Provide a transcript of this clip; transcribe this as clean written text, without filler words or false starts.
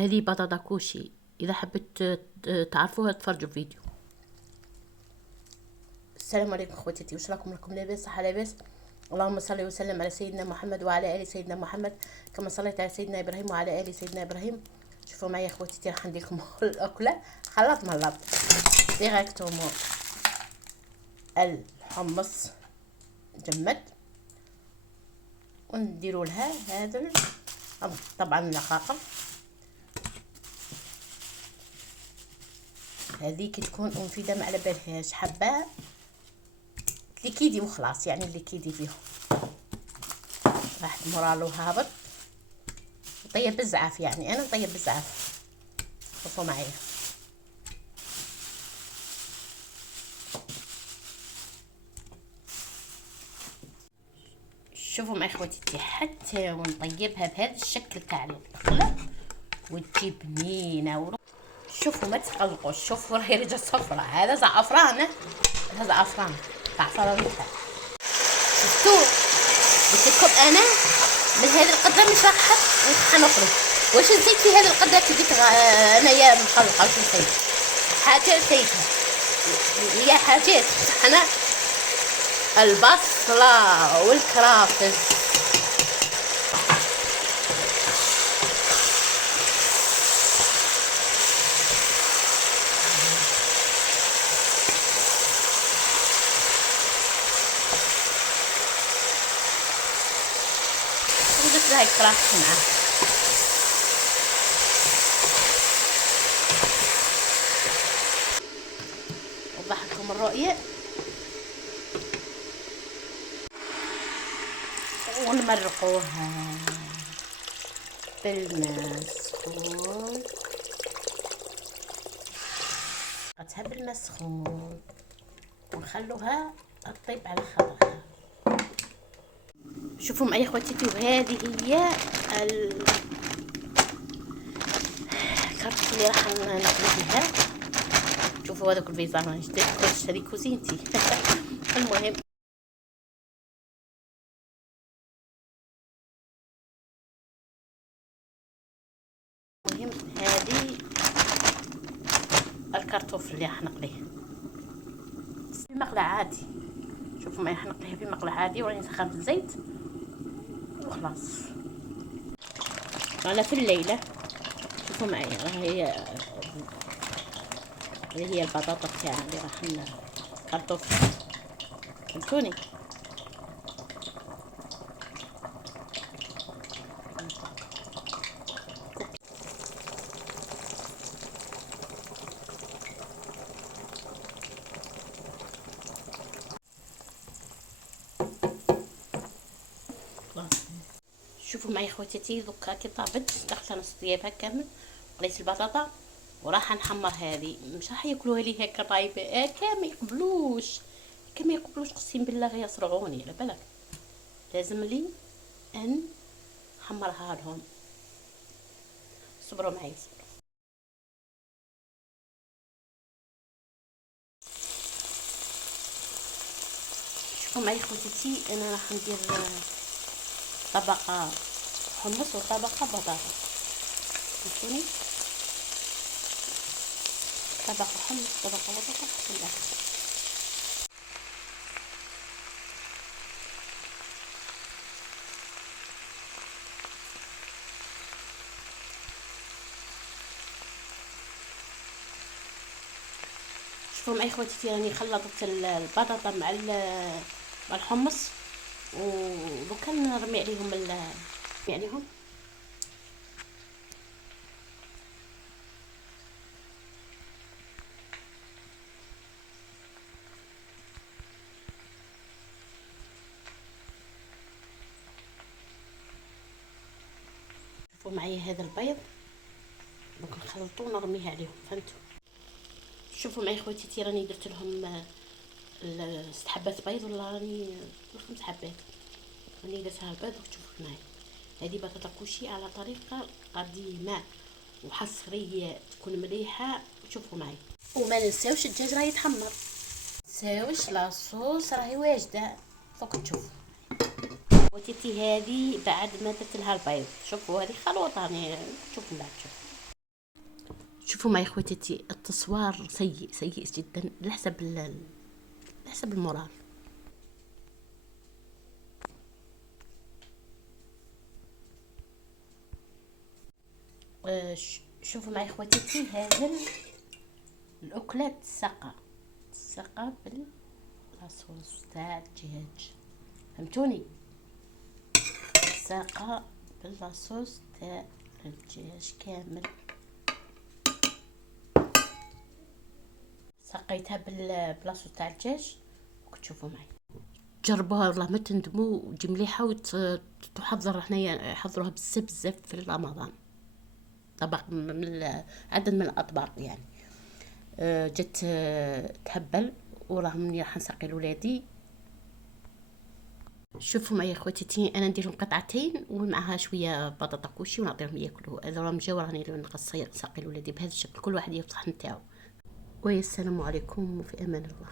هذه بطاطا كوشي. اذا حبيت تعرفوها تفرجوا الفيديو. السلام عليكم اخواتي، واش راكم لاباس؟ صحه لاباس؟ اللهم صل وسلم على سيدنا محمد وعلى ال سيدنا محمد كما صليت على سيدنا ابراهيم وعلى ال سيدنا ابراهيم. شوفوا معايا اخواتي، راح ندير لكم الاكله خلط ملط ديريكتومون. الحمص مجمد ونديروا لها هذا طبعا الرقاقه. هذه كي تكون مفيده ما على بالهاش، حبه ليكيدي وخلاص، يعني ليكيدي بيهم. راح مورالو هابط نطيب بزعاف، يعني انا نطيب بزعاف. شوفوا معايا، شوفوا معايا اخواتي، حتى ونطيبها بهذا الشكل تاع الخلط وتجي بنينه. شوفوا ما تقلقوش، شوفوا راهي رجع صفرة. هذا زعفران، هذا زعفران ريحه. شفتوا؟ قلت لكم انا من هذه القدره مش راح حنخرج. واش نسيت في هذه القدره كي جيت انايا مخلقه؟ واش نسيت؟ حاجه نسيتها، هي حاجات انا البصله والكرافس. وزدت لها الكرافس معاه. وضح لكم الرؤيه. ونمرقوها بالماء سخون، نحطها بالماء سخون ونخلوها تطيب على خاطرها. شوفوا معايا اخواتي، وهذه هي الكرتون اللي راح نقلي فيها. شوفوا هذوك الفيزان جديد كلش، هذه كوزينتي. المهم هذه الكرتوف اللي راح نقليه بمقلة عادي. شوفوا معايا، راح نقليها بمقلة عادي وراني سخنت الزيت وخلاص. انا في الليله شوفوا معايا، هي البطاطا تاعنا اللي راح الكرتوف، فهمتوني؟ شوفوا معايا خواتاتي، دوكا كي طابت دخلت نص ديالها كامل، قليت البطاطا وراح نحمر. هذه مش راح ياكلوها لي هكا طايبه، هكا ما يقبلوش، هكا ما يقبلوش، قسم بالله غير يصرعوني على بالك. لازم لي ان نحمرها لهم. صبروا معايا، صبروا. شوفوا معايا خواتاتي، انا راح ندير طبقه حمص وطبقه بطاطا، فهمتوني؟ طبقه حمص طبقه بطاطا في الاخر. شوفوا معايا خواتاتي، راني خلطت البطاطا مع الحمص، ودوكا نرمي عليهم شوفوا معايا هذا البيض، دوك نخلطو ونرميه عليهم، فهمتوا؟ شوفوا معايا خواتاتي، راني درت لهم 6 حبات بيض، ولا راني 5 حبات. راني درتها البيض. وشوفوا معايا، هذه بطاطا كوشي على طريقه قديمه وحصريه، تكون مليحه. شوفوا معايا، وما ننساوش الدجاج راه يتحمر، نساوش لاصوص راهي واجده. دوك تشوفوا خواتاتي، هذه بعد ما درت لها البيض. شوفوا هذه خلوط، راني شوفوا بعد، شوفوا شوفوا معي اخوتي التصوير سيء جدا لحسب المورال. شوفوا معي اخوتي هذا الاكلات تسقى باللاصوص تاع الدجاج، فهمتوني؟ تسقى باللاصوص تاع الدجاج كامل. سقيتها باللاصوص تاع الدجاج وكتشوفوا معي. جربوها والله ما تندموا، وتجي مليحه وتحضر هنايا يحضروها بزاف في رمضان. طبق من عدد من الاطباق يعني. جت تهبل وراهم راح نسقي لولادي. شوفوا معايا اخواتي انا نديرهم قطعتين ومعها شويه بطاطا كوشي ونعطيهم ياكلوا. هذا راهم جاو راني نقص نسقي لولادي بهذا الشكل، كل واحد يفطح نتاعو. والسلام عليكم وفي امان الله.